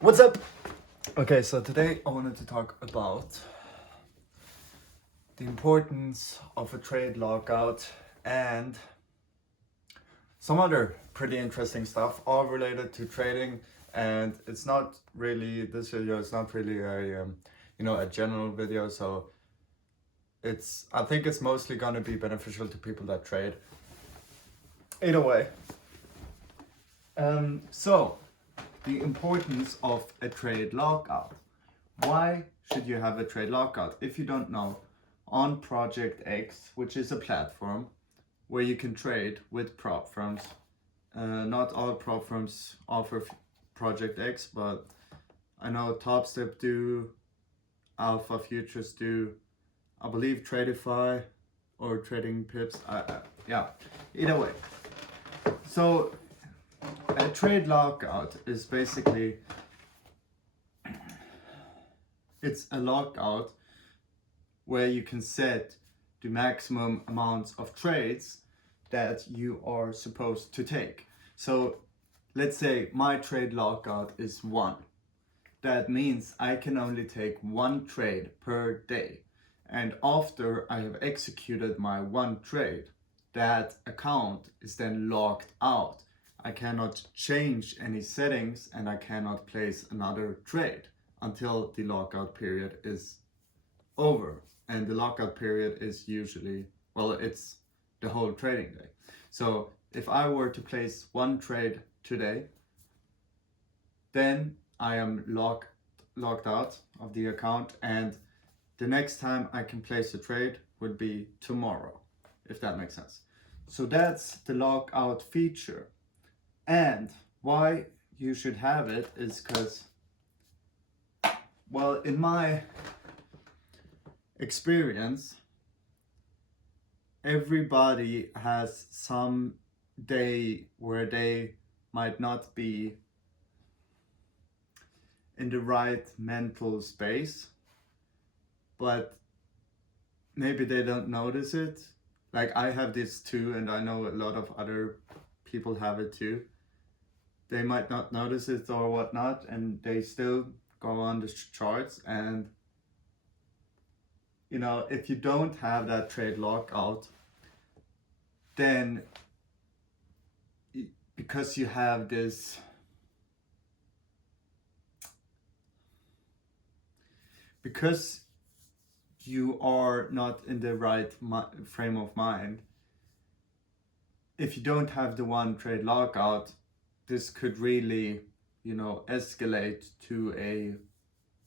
What's up? Okay, so today I wanted to talk about the importance of a trade lockout and some other pretty interesting stuff, all related to trading. And it's not really, this video is not really a general video. So I think it's mostly gonna be beneficial to people that trade. Either way. So the importance of a trade lockout. Why should you have a trade lockout? If you don't know, on Project X, which is a platform where you can trade with prop firms. Not all prop firms offer Project X, but I know Top Step do, Alpha Futures do, I believe Tradify or Trading Pips. Yeah, either way. So a trade lockout is basically, it's a lockout where you can set the maximum amounts of trades that you are supposed to take. So let's say my trade lockout is 1. That means I can only take 1 trade per day. And after I have executed my 1 trade, that account is then locked out. I cannot change any settings and I cannot place another trade until the lockout period is over. And the lockout period is usually, well, it's the whole trading day. So if I were to place 1 trade today, then I am locked out of the account, and the next time I can place a trade would be tomorrow, if that makes sense. So that's the lockout feature. And why you should have it is because, well, in my experience, everybody has some day where they might not be in the right mental space, but maybe they don't notice it. Like I have this too, and I know a lot of other people have it too. They might not notice it or whatnot, and they still go on the charts. And you know, if you don't have that trade lockout, then because you have this, because you are not in the right frame of mind, if you don't have the 1 trade lockout, this could really, escalate to a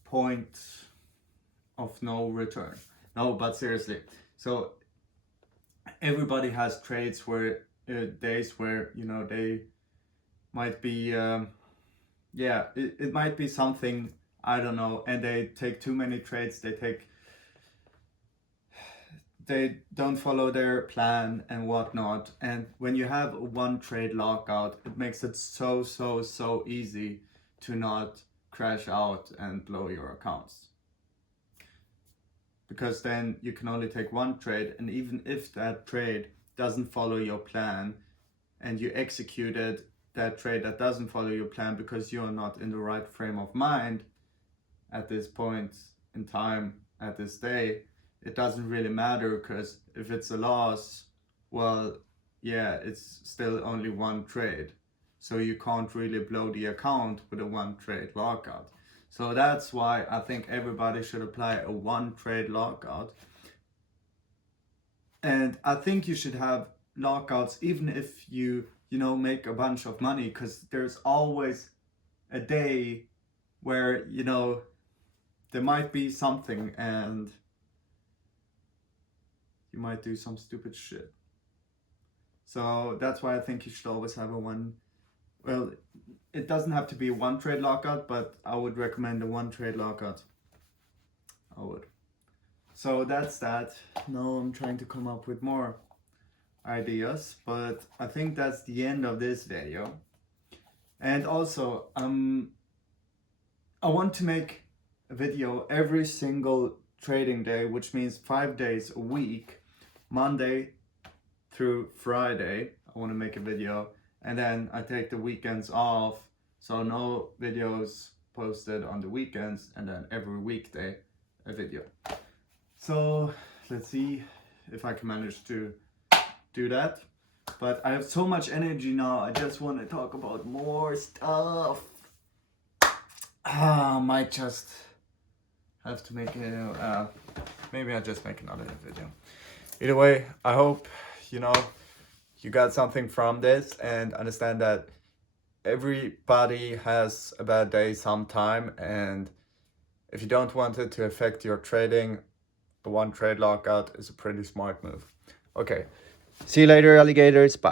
point of no return. No, but seriously. So everybody has trades where days where they might be it might be something, I don't know, and they take too many trades, they don't follow their plan and whatnot. And when you have a 1 trade lockout, it makes it so easy to not crash out and blow your accounts, because then you can only take 1 trade, and even if that trade doesn't follow your plan and you executed that trade that doesn't follow your plan because you're not in the right frame of mind at this point in time, at this day, it doesn't really matter, because if it's a loss, well, yeah, it's still only 1 trade. So you can't really blow the account with a 1 trade lockout. So that's why I think everybody should apply a 1 trade lockout. And I think you should have lockouts even if you make a bunch of money, because there's always a day where there might be something and you might do some stupid shit. So that's why I think you should always have a 1, well, it doesn't have to be a 1 trade lockout, but I would recommend a 1 trade lockout. I would. So that's that. Now I'm trying to come up with more ideas, but I think that's the end of this video. And also, I want to make a video every single trading day, which means 5 days a week, Monday through Friday. I want to make a video, and then I take the weekends off, so no videos posted on the weekends, and then every weekday a video. So let's see if I can manage to do that. But I have so much energy now, I just want to talk about more stuff. I might just have to make a, maybe I'll just make another video. Either way, I hope, you know, you got something from this and understand that everybody has a bad day sometime, and if you don't want it to affect your trading, the one trade lockout is a pretty smart move. Okay, see you later, alligators. Bye.